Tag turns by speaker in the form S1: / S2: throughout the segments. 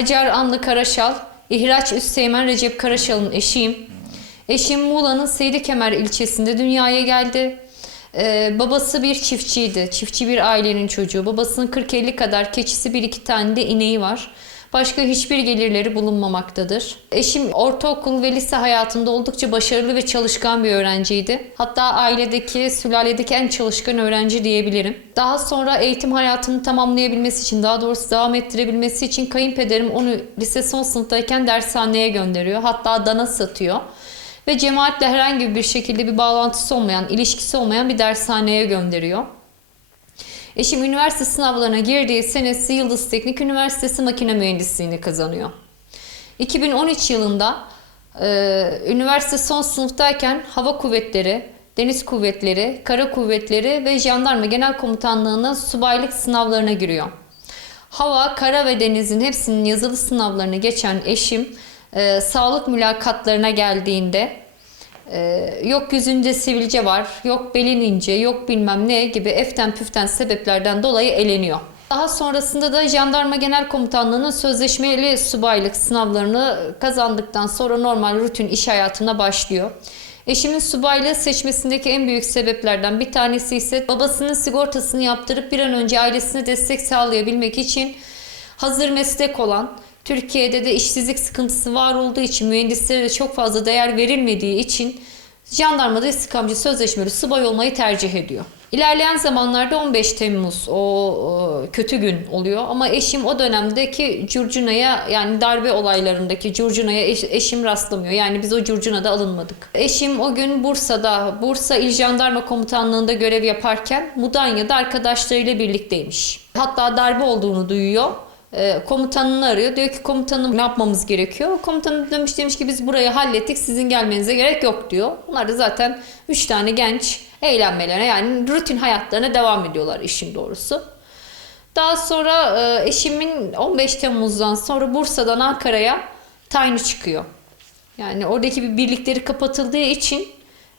S1: Hacer Anlı Karaşal, İhraç Üsteğmen Recep Karaşal'ın eşiyim. Eşim Muğla'nın Seydi Kemer ilçesinde dünyaya geldi. Ee, babası bir çiftçiydi. Çiftçi bir ailenin çocuğu. Babasının 40-50 kadar keçisi bir iki tane de ineği var. Başka hiçbir gelirleri bulunmamaktadır. Eşim ortaokul ve lise hayatında oldukça başarılı ve çalışkan bir öğrenciydi. Hatta ailedeki, sülaledeki en çalışkan öğrenci diyebilirim. Daha sonra eğitim hayatını tamamlayabilmesi için, daha doğrusu devam ettirebilmesi için kayınpederim onu lise son sınıftayken dershaneye gönderiyor. Hatta dana satıyor ve cemaatle herhangi bir şekilde bir bağlantısı olmayan, ilişkisi olmayan bir dershaneye gönderiyor. Eşim üniversite sınavlarına girdiği senesi Yıldız Teknik Üniversitesi Makine Mühendisliğini kazanıyor. 2013 yılında e, üniversite son sınıftayken Hava Kuvvetleri, Deniz Kuvvetleri, Kara Kuvvetleri ve Jandarma Genel Komutanlığı'na subaylık sınavlarına giriyor. Hava, kara ve denizin hepsinin yazılı sınavlarını geçen eşim e, sağlık mülakatlarına geldiğinde e, yok yüzünde sivilce var, yok belin ince, yok bilmem ne gibi eften püften sebeplerden dolayı eleniyor. Daha sonrasında da Jandarma Genel Komutanlığı'nın sözleşmeli subaylık sınavlarını kazandıktan sonra normal rutin iş hayatına başlıyor. Eşimin subaylığı seçmesindeki en büyük sebeplerden bir tanesi ise babasının sigortasını yaptırıp bir an önce ailesine destek sağlayabilmek için hazır meslek olan, Türkiye'de de işsizlik sıkıntısı var olduğu için mühendislere de çok fazla değer verilmediği için jandarmada istikamcı sözleşmeli subay olmayı tercih ediyor. İlerleyen zamanlarda 15 Temmuz o, kötü gün oluyor ama eşim o dönemdeki curcunaya yani darbe olaylarındaki curcunaya eş- eşim rastlamıyor. Yani biz o curcunada alınmadık. Eşim o gün Bursa'da, Bursa İl Jandarma Komutanlığı'nda görev yaparken Mudanya'da arkadaşlarıyla birlikteymiş. Hatta darbe olduğunu duyuyor. E, komutanını arıyor. Diyor ki komutanım ne yapmamız gerekiyor? Komutanım demiş demiş ki biz burayı hallettik. Sizin gelmenize gerek yok diyor. Bunlar da zaten 3 tane genç eğlenmelerine yani rutin hayatlarına devam ediyorlar işin doğrusu. Daha sonra e, eşimin 15 Temmuz'dan sonra Bursa'dan Ankara'ya tayini çıkıyor. Yani oradaki bir birlikleri kapatıldığı için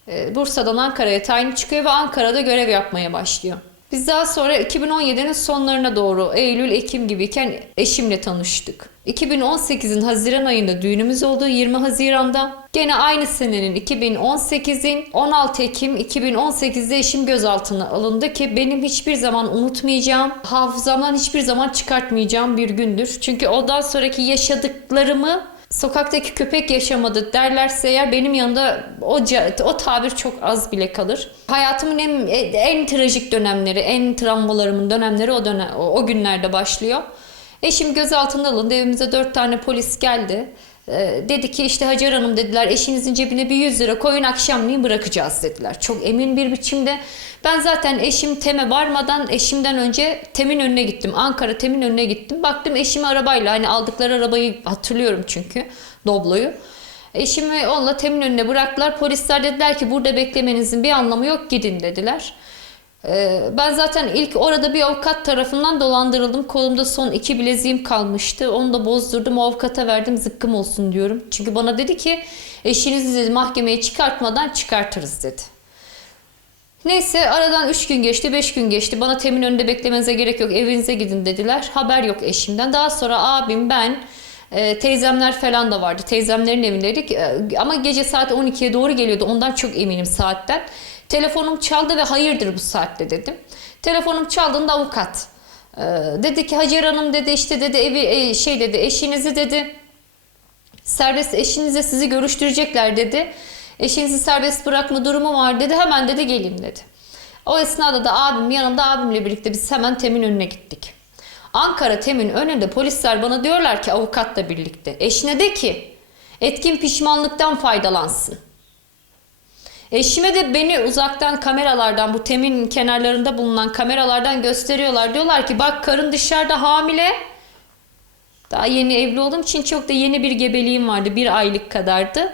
S1: e, Bursa'dan Ankara'ya tayin çıkıyor ve Ankara'da görev yapmaya başlıyor. Biz daha sonra 2017'nin sonlarına doğru Eylül, Ekim gibiyken eşimle tanıştık. 2018'in Haziran ayında düğünümüz oldu 20 Haziran'da. Gene aynı senenin 2018'in 16 Ekim 2018'de eşim gözaltına alındı ki benim hiçbir zaman unutmayacağım, hafızamdan hiçbir zaman çıkartmayacağım bir gündür. Çünkü ondan sonraki yaşadıklarımı sokaktaki köpek yaşamadı derlerse eğer benim yanında o, o tabir çok az bile kalır. Hayatımın en, en trajik dönemleri, en travmalarımın dönemleri o, dönem, o günlerde başlıyor. Eşim gözaltına alındı. Evimize dört tane polis geldi. Ee, dedi ki işte Hacer Hanım dediler eşinizin cebine bir 100 lira koyun akşamleyin bırakacağız dediler. Çok emin bir biçimde. Ben zaten eşim Tem'e varmadan eşimden önce Tem'in önüne gittim. Ankara Tem'in önüne gittim. Baktım eşimi arabayla hani aldıkları arabayı hatırlıyorum çünkü Doblo'yu. Eşimi onunla Tem'in önüne bıraktılar. Polisler dediler ki burada beklemenizin bir anlamı yok gidin dediler. Ee, Ben zaten ilk orada bir avukat tarafından dolandırıldım. Kolumda son iki bileziğim kalmıştı. Onu da bozdurdum. O avukata verdim zıkkım olsun diyorum. Çünkü bana dedi ki eşinizi dedi, mahkemeye çıkartmadan çıkartırız dedi. Neyse aradan 3 gün geçti, 5 gün geçti. Bana temin önünde beklemenize gerek yok, evinize gidin dediler. Haber yok eşimden. Daha sonra abim, ben, e, teyzemler falan da vardı. Teyzemlerin evindeydik. E, ama gece saat 12'ye doğru geliyordu. Ondan çok eminim saatten. Telefonum çaldı ve hayırdır bu saatte dedim. Telefonum çaldığında avukat. E, dedi ki Hacer Hanım dedi işte dedi evi e, şey dedi eşinizi dedi serbest eşinizle sizi görüştürecekler dedi. Eşinizi serbest bırakma durumu var dedi. Hemen dedi gelin dedi. O esnada da abim yanında abimle birlikte biz hemen Tem'in önüne gittik. Ankara Tem'in önünde polisler bana diyorlar ki avukatla birlikte. Eşine de ki etkin pişmanlıktan faydalansın. Eşime de beni uzaktan kameralardan bu temin kenarlarında bulunan kameralardan gösteriyorlar. Diyorlar ki bak karın dışarıda hamile. Daha yeni evli olduğum için çok da yeni bir gebeliğim vardı. Bir aylık kadardı.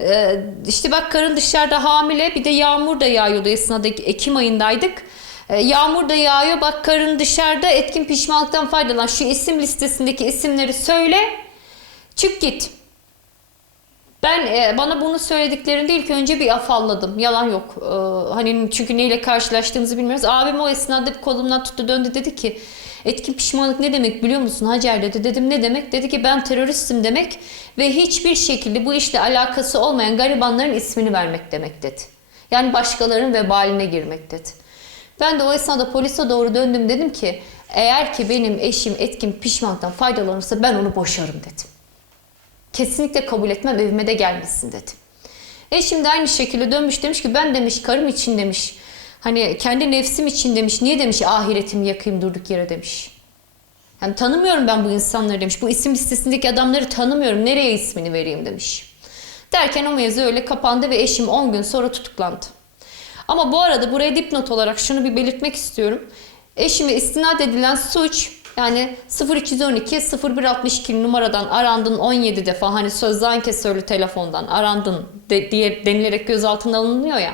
S1: Ee, işte bak karın dışarıda hamile bir de yağmur da yağıyordu esnada Ekim ayındaydık. Ee, yağmur da yağıyor bak karın dışarıda etkin pişmanlıktan faydalan. Şu isim listesindeki isimleri söyle çık git. Ben e, bana bunu söylediklerinde ilk önce bir afalladım. Yalan yok. Ee, hani çünkü neyle karşılaştığımızı bilmiyoruz. Abim o esnada kolumdan tuttu döndü dedi ki Etkin pişmanlık ne demek biliyor musun Hacer dedi. Dedim ne demek? Dedi ki ben teröristim demek ve hiçbir şekilde bu işle alakası olmayan garibanların ismini vermek demek dedi. Yani başkalarının vebaline girmek dedi. Ben de o esnada polise doğru döndüm dedim ki eğer ki benim eşim etkin pişmanlıktan faydalanırsa ben onu boşarım dedim. Kesinlikle kabul etmem evime de gelmesin dedim. Eşim de aynı şekilde dönmüş demiş ki ben demiş karım için demiş. Hani kendi nefsim için demiş. Niye demiş ahiretimi yakayım durduk yere demiş. Yani tanımıyorum ben bu insanları demiş. Bu isim listesindeki adamları tanımıyorum. Nereye ismini vereyim demiş. Derken o mevzu öyle kapandı ve eşim 10 gün sonra tutuklandı. Ama bu arada buraya dipnot olarak şunu bir belirtmek istiyorum. Eşime istinad edilen suç yani 0212 0162 numaradan arandın 17 defa hani sözlü ankesörlü telefondan arandın de- diye denilerek gözaltına alınıyor ya.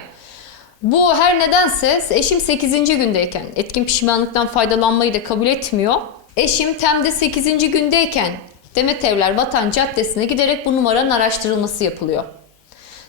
S1: Bu her nedense eşim 8. gündeyken etkin pişmanlıktan faydalanmayı da kabul etmiyor. Eşim Tem'de 8. gündeyken Demet Evler Vatan Caddesi'ne giderek bu numaranın araştırılması yapılıyor.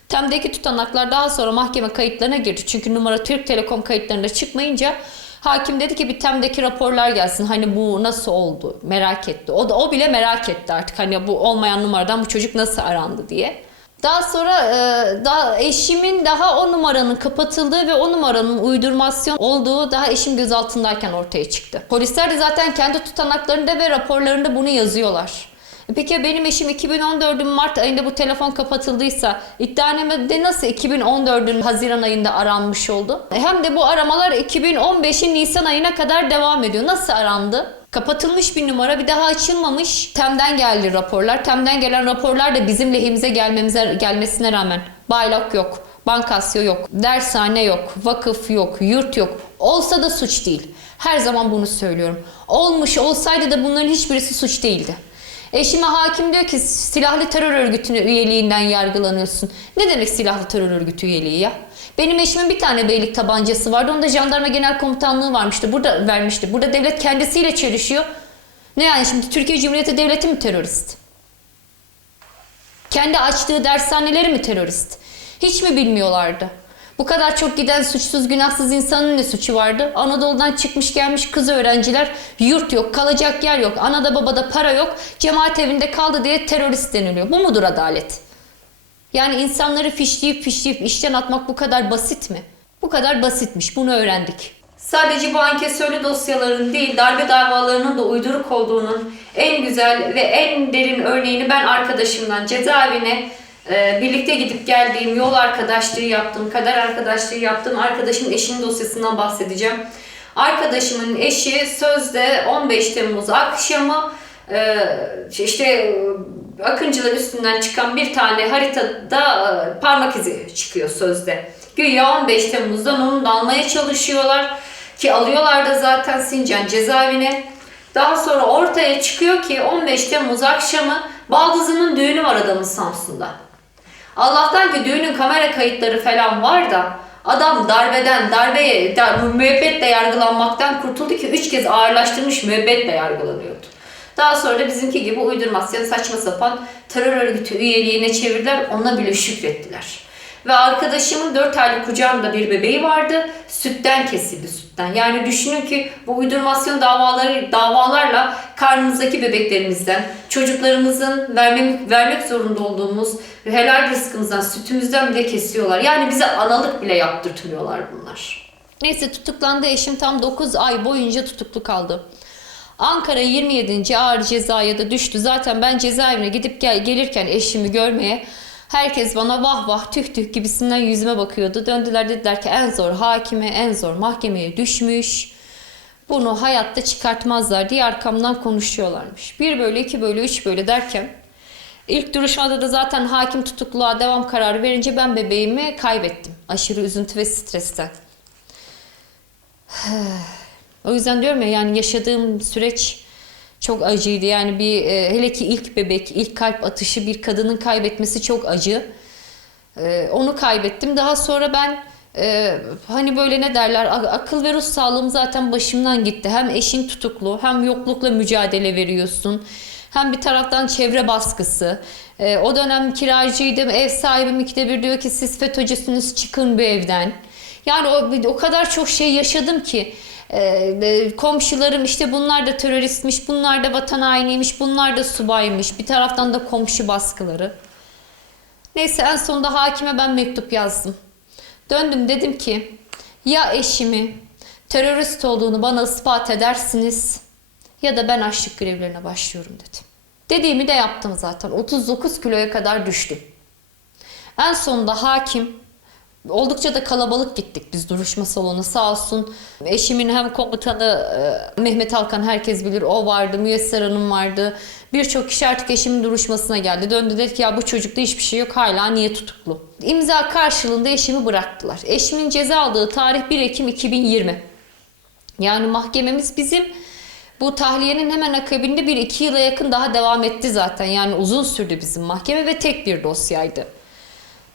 S1: Tem'deki tutanaklar daha sonra mahkeme kayıtlarına girdi. Çünkü numara Türk Telekom kayıtlarında çıkmayınca hakim dedi ki bir Tem'deki raporlar gelsin. Hani bu nasıl oldu merak etti. O da o bile merak etti artık hani bu olmayan numaradan bu çocuk nasıl arandı diye. Daha sonra e, daha eşimin daha o numaranın kapatıldığı ve o numaranın uydurmasyon olduğu daha eşim gözaltındayken ortaya çıktı. Polisler de zaten kendi tutanaklarında ve raporlarında bunu yazıyorlar. Peki benim eşim 2014'ün Mart ayında bu telefon kapatıldıysa iddianamede nasıl 2014'ün Haziran ayında aranmış oldu? Hem de bu aramalar 2015'in Nisan ayına kadar devam ediyor. Nasıl arandı? Kapatılmış bir numara bir daha açılmamış. Tem'den geldi raporlar. Tem'den gelen raporlar da bizim lehimize gelmemize gelmesine rağmen baylok yok, bankasyo yok, dershane yok, vakıf yok, yurt yok. Olsa da suç değil. Her zaman bunu söylüyorum. Olmuş olsaydı da bunların hiçbirisi suç değildi. Eşime hakim diyor ki silahlı terör örgütüne üyeliğinden yargılanıyorsun. Ne demek silahlı terör örgütü üyeliği ya? Benim eşimin bir tane beylik tabancası vardı. Onda jandarma genel komutanlığı varmıştı. Burada vermişti. Burada devlet kendisiyle çelişiyor. Ne yani şimdi Türkiye Cumhuriyeti Devleti mi terörist? Kendi açtığı dershaneleri mi terörist? Hiç mi bilmiyorlardı? Bu kadar çok giden suçsuz günahsız insanın ne suçu vardı? Anadolu'dan çıkmış gelmiş kız öğrenciler yurt yok, kalacak yer yok, anada babada para yok, cemaat evinde kaldı diye terörist deniliyor. Bu mudur adalet? Yani insanları fişleyip fişleyip işten atmak bu kadar basit mi? Bu kadar basitmiş. Bunu öğrendik. Sadece bu ankesörlü dosyaların değil, darbe davalarının da uyduruk olduğunun en güzel ve en derin örneğini ben arkadaşımdan cezaevine e, birlikte gidip geldiğim, yol arkadaşlığı yaptığım, kader arkadaşlığı yaptığım arkadaşımın eşinin dosyasından bahsedeceğim. Arkadaşımın eşi sözde 15 Temmuz akşamı e, işte e, Akıncılar üstünden çıkan bir tane haritada e, parmak izi çıkıyor sözde. Güya 15 Temmuz'dan onu da almaya çalışıyorlar ki alıyorlar da zaten Sincan cezaevine. Daha sonra ortaya çıkıyor ki 15 Temmuz akşamı baldızının düğünü var adamın Samsun'da. Allah'tan ki düğünün kamera kayıtları falan var da adam darbeden, darbeye, dar, müebbetle yargılanmaktan kurtuldu ki 3 kez ağırlaştırmış müebbetle yargılanıyordu. Daha sonra da bizimki gibi uydurmasyon saçma sapan terör örgütü üyeliğine çevirdiler, ona bile şükrettiler. Ve arkadaşımın 4 aylık kucağında bir bebeği vardı. Sütten kesildi sütten. Yani düşünün ki bu uydurmasyon davaları davalarla karnımızdaki bebeklerimizden, çocuklarımızın vermek, vermek zorunda olduğumuz helal rızkımızdan, sütümüzden bile kesiyorlar. Yani bize analık bile yaptırtmıyorlar bunlar. Neyse tutuklandı eşim tam 9 ay boyunca tutuklu kaldı. Ankara 27. ağır cezaya da düştü. Zaten ben cezaevine gidip gel gelirken eşimi görmeye herkes bana vah vah tüh tüh gibisinden yüzüme bakıyordu. Döndüler dediler ki en zor hakime, en zor mahkemeye düşmüş. Bunu hayatta çıkartmazlar diye arkamdan konuşuyorlarmış. Bir böyle, iki böyle, üç böyle derken ilk duruşmada da zaten hakim tutukluğa devam kararı verince ben bebeğimi kaybettim. Aşırı üzüntü ve stresten. O yüzden diyorum ya yani yaşadığım süreç çok acıydı. Yani bir e, hele ki ilk bebek, ilk kalp atışı bir kadının kaybetmesi çok acı. E, onu kaybettim. Daha sonra ben e, hani böyle ne derler akıl ve ruh sağlığım zaten başımdan gitti. Hem eşin tutuklu hem yoklukla mücadele veriyorsun. Hem bir taraftan çevre baskısı. E, o dönem kiracıydım. Ev sahibim ikide bir diyor ki siz FETÖ'cüsünüz çıkın bu evden. Yani o, o kadar çok şey yaşadım ki Ee, komşularım işte bunlar da teröristmiş, bunlar da vatan hainiymiş, bunlar da subaymış. Bir taraftan da komşu baskıları. Neyse en sonunda hakime ben mektup yazdım. Döndüm dedim ki ya eşimi terörist olduğunu bana ispat edersiniz ya da ben açlık grevlerine başlıyorum dedim. Dediğimi de yaptım zaten. 39 kiloya kadar düştüm. En sonunda hakim oldukça da kalabalık gittik biz duruşma salonu sağ olsun. Eşimin hem komutanı e, Mehmet Alkan herkes bilir o vardı. Müyesser Hanım vardı. Birçok kişi artık eşimin duruşmasına geldi. Döndü dedi ki ya bu çocukta hiçbir şey yok hala niye tutuklu? İmza karşılığında eşimi bıraktılar. Eşimin ceza aldığı tarih 1 Ekim 2020. Yani mahkememiz bizim bu tahliyenin hemen akabinde bir iki yıla yakın daha devam etti zaten. Yani uzun sürdü bizim mahkeme ve tek bir dosyaydı.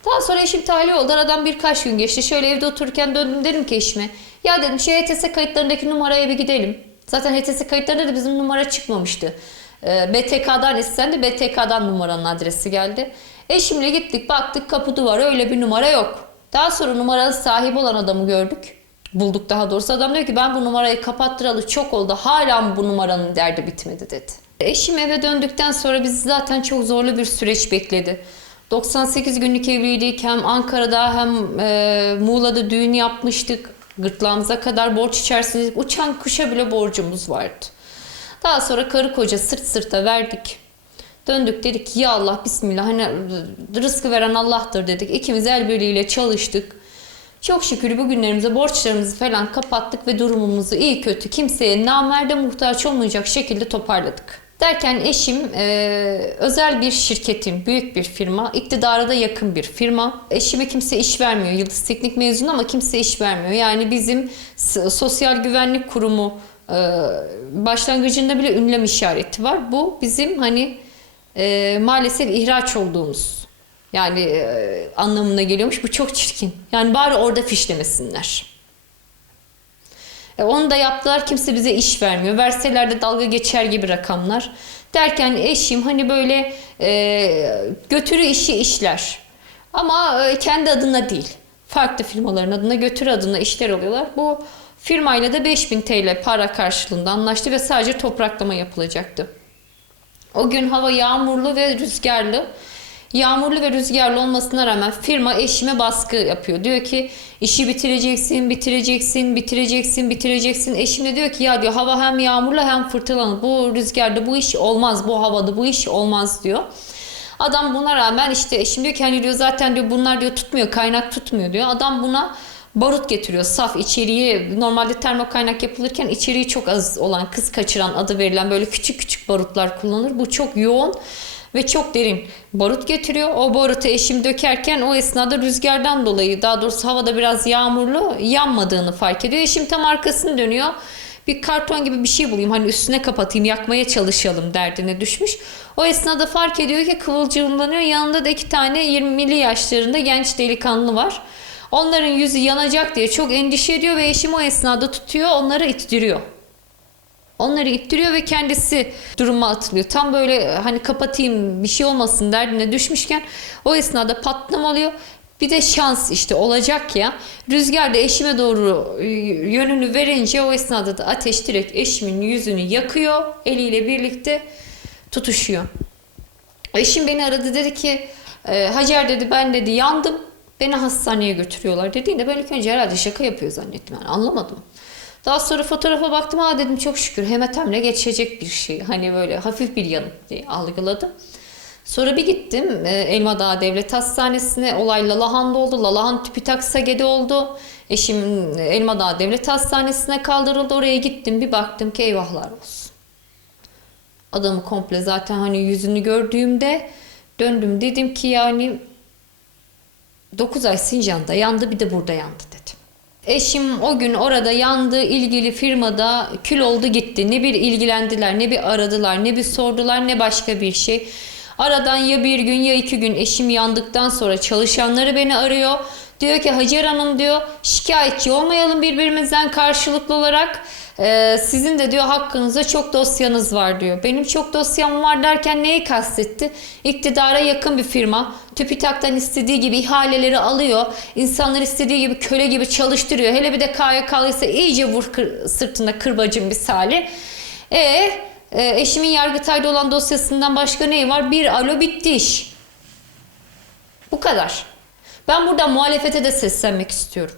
S1: Daha sonra eşim tahliye oldu. Aradan birkaç gün geçti. Şöyle evde otururken döndüm dedim ki eşime. Ya dedim şu HTS kayıtlarındaki numaraya bir gidelim. Zaten HTS kayıtlarında da bizim numara çıkmamıştı. Ee, BTK'dan istendi. BTK'dan numaranın adresi geldi. Eşimle gittik baktık kapı duvarı öyle bir numara yok. Daha sonra numaranın sahibi olan adamı gördük. Bulduk daha doğrusu. Adam diyor ki ben bu numarayı kapattıralı çok oldu. Hala mı bu numaranın derdi bitmedi dedi. Eşim eve döndükten sonra bizi zaten çok zorlu bir süreç bekledi. 98 günlük evliydik. Hem Ankara'da hem e, Muğla'da düğün yapmıştık. Gırtlağımıza kadar borç içerisinde uçan kuşa bile borcumuz vardı. Daha sonra karı koca sırt sırta verdik. Döndük dedik ya Allah bismillah hani rızkı veren Allah'tır dedik. İkimiz el birliğiyle çalıştık. Çok şükür bugünlerimize borçlarımızı falan kapattık ve durumumuzu iyi kötü kimseye namerde muhtaç olmayacak şekilde toparladık. Derken eşim e, özel bir şirketin, büyük bir firma, iktidara da yakın bir firma. Eşime kimse iş vermiyor. Yıldız Teknik mezunu ama kimse iş vermiyor. Yani bizim Sosyal Güvenlik Kurumu e, başlangıcında bile ünlem işareti var. Bu bizim hani e, maalesef ihraç olduğumuz yani e, anlamına geliyormuş. Bu çok çirkin. Yani bari orada fişlemesinler. E, onu da yaptılar. Kimse bize iş vermiyor. Verseler de dalga geçer gibi rakamlar. Derken eşim hani böyle e, götürü işi işler. Ama e, kendi adına değil. Farklı firmaların adına götürü adına işler alıyorlar. Bu firmayla da 5000 TL para karşılığında anlaştı ve sadece topraklama yapılacaktı. O gün hava yağmurlu ve rüzgarlı. Yağmurlu ve rüzgarlı olmasına rağmen firma eşime baskı yapıyor. Diyor ki işi bitireceksin, bitireceksin, bitireceksin, bitireceksin. Eşim de diyor ki ya diyor hava hem yağmurlu hem fırtınalı. Bu rüzgarda bu iş olmaz, bu havada bu iş olmaz diyor. Adam buna rağmen işte eşim diyor ki hani diyor zaten diyor bunlar diyor tutmuyor, kaynak tutmuyor diyor. Adam buna barut getiriyor. Saf içeriği normalde termo kaynak yapılırken içeriği çok az olan kız kaçıran adı verilen böyle küçük küçük barutlar kullanılır. Bu çok yoğun ve çok derin barut getiriyor. O barutu eşim dökerken o esnada rüzgardan dolayı daha doğrusu havada biraz yağmurlu yanmadığını fark ediyor. Eşim tam arkasını dönüyor. Bir karton gibi bir şey bulayım hani üstüne kapatayım yakmaya çalışalım derdine düşmüş. O esnada fark ediyor ki kıvılcımlanıyor. Yanında da iki tane 20'li yaşlarında genç delikanlı var. Onların yüzü yanacak diye çok endişe ediyor ve eşim o esnada tutuyor onları ittiriyor. Onları ittiriyor ve kendisi duruma atılıyor. Tam böyle hani kapatayım bir şey olmasın derdine düşmüşken o esnada patlama oluyor. Bir de şans işte olacak ya. Rüzgar da eşime doğru e, yönünü verince o esnada da ateş direkt eşimin yüzünü yakıyor. Eliyle birlikte tutuşuyor. Eşim beni aradı dedi ki e, Hacer dedi ben dedi yandım. Beni hastaneye götürüyorlar dediğinde ben ilk önce herhalde şaka yapıyor zannettim. Yani anlamadım. Daha sonra fotoğrafa baktım ha dedim çok şükür hemetemle geçecek bir şey. Hani böyle hafif bir yanık diye algıladım. Sonra bir gittim e, Elmadağ Devlet Hastanesi'ne. Olay Lalahan'da oldu. Lalahan Tüpitaksage'de oldu. Eşim e, Elmadağ Devlet Hastanesi'ne kaldırıldı. Oraya gittim bir baktım ki eyvahlar olsun. Adamı komple zaten hani yüzünü gördüğümde döndüm dedim ki yani 9 ay Sincan'da yandı bir de burada yandı dedim. Eşim o gün orada yandı ilgili firmada kül oldu gitti. Ne bir ilgilendiler ne bir aradılar ne bir sordular ne başka bir şey. Aradan ya bir gün ya iki gün eşim yandıktan sonra çalışanları beni arıyor. Diyor ki Hacer Hanım diyor şikayetçi olmayalım birbirimizden karşılıklı olarak. Ee, sizin de diyor hakkınızda çok dosyanız var diyor. Benim çok dosyam var derken neyi kastetti? İktidara yakın bir firma. TÜBİTAK'tan istediği gibi ihaleleri alıyor. İnsanlar istediği gibi köle gibi çalıştırıyor. Hele bir de KYK'lıysa iyice vur kır- sırtında kırbacın bir sali. E, e, eşimin Yargıtay'da olan dosyasından başka neyi var? Bir alo bitti iş. Bu kadar. Ben buradan muhalefete de seslenmek istiyorum.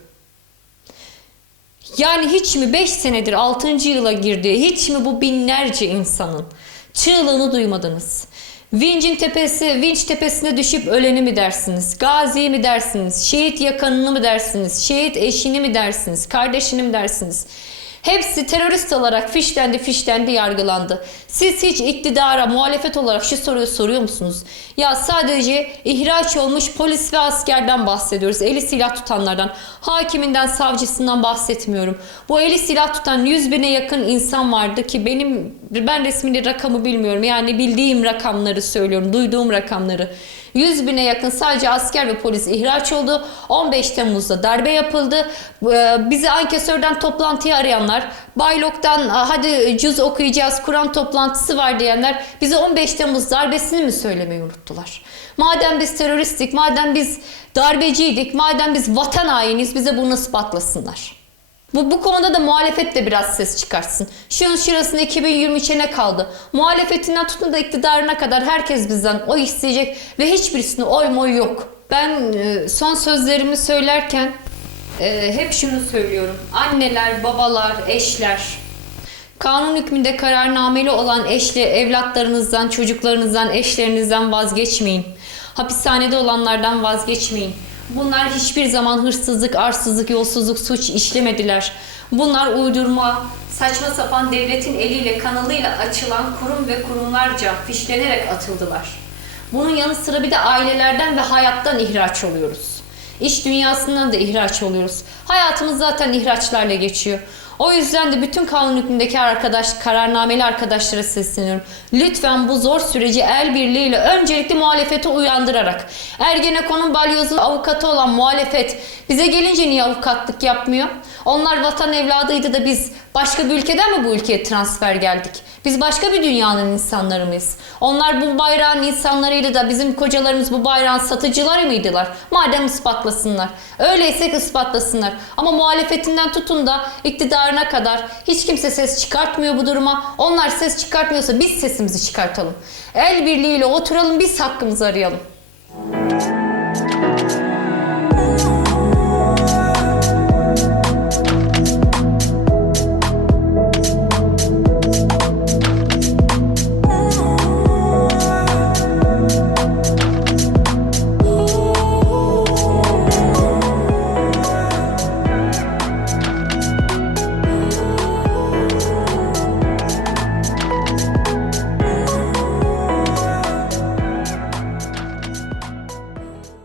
S1: Yani hiç mi 5 senedir 6. yıla girdi, hiç mi bu binlerce insanın çığlığını duymadınız? Vincin tepesi, Vinç tepesine düşüp öleni mi dersiniz? Gazi mi dersiniz? Şehit yakınını mı dersiniz? Şehit eşini mi dersiniz? Kardeşini mi dersiniz? Hepsi terörist olarak fişlendi fişlendi yargılandı. Siz hiç iktidara muhalefet olarak şu soruyu soruyor musunuz? Ya sadece ihraç olmuş polis ve askerden bahsediyoruz. Eli silah tutanlardan. Hakiminden, savcısından bahsetmiyorum. Bu eli silah tutan 100 bine yakın insan vardı ki benim ben resmini rakamı bilmiyorum. Yani bildiğim rakamları söylüyorum. Duyduğum rakamları. 100 bine yakın sadece asker ve polis ihraç oldu. 15 Temmuz'da darbe yapıldı. Ee, Bizi ankesörden toplantıya arayanlar, Baylok'tan "Aa, hadi cüz okuyacağız, Kur'an toplantısı var diyenler bize 15 Temmuz darbesini mi söylemeyi unuttular? Madem biz teröristtik, madem biz darbeciydik, madem biz vatan hainiyiz bize bunu ispatlasınlar. Bu, bu konuda da muhalefet de biraz ses çıkartsın. Şunun şurasında 2023'e ne kaldı? Muhalefetinden tutun da iktidarına kadar herkes bizden oy isteyecek ve hiçbirisine oy moy yok. Ben e, son sözlerimi söylerken e, hep şunu söylüyorum. Anneler, babalar, eşler, Kanun hükmünde kararnameli olan eşli evlatlarınızdan, çocuklarınızdan, eşlerinizden vazgeçmeyin. Hapishanede olanlardan vazgeçmeyin. Bunlar hiçbir zaman hırsızlık, arsızlık, yolsuzluk, suç işlemediler. Bunlar uydurma, saçma sapan devletin eliyle, kanalıyla açılan kurum ve kurumlarca fişlenerek atıldılar. Bunun yanı sıra bir de ailelerden ve hayattan ihraç oluyoruz. İş dünyasından da ihraç oluyoruz. Hayatımız zaten ihraçlarla geçiyor. O yüzden de bütün kanun hükmündeki arkadaş, kararnameli arkadaşlara sesleniyorum. Lütfen bu zor süreci el birliğiyle öncelikle muhalefeti uyandırarak. Ergenekon'un balyozu avukatı olan muhalefet bize gelince niye avukatlık yapmıyor? Onlar vatan evladıydı da biz başka bir ülkeden mi bu ülkeye transfer geldik? Biz başka bir dünyanın insanları mıyız? Onlar bu bayrağın insanlarıydı da bizim kocalarımız bu bayrağın satıcıları mıydılar? Madem ispatlasınlar. Öyleyse ispatlasınlar. Ama muhalefetinden tutun da iktidarına kadar hiç kimse ses çıkartmıyor bu duruma. Onlar ses çıkartmıyorsa biz sesimizi çıkartalım. El birliğiyle oturalım biz hakkımızı arayalım.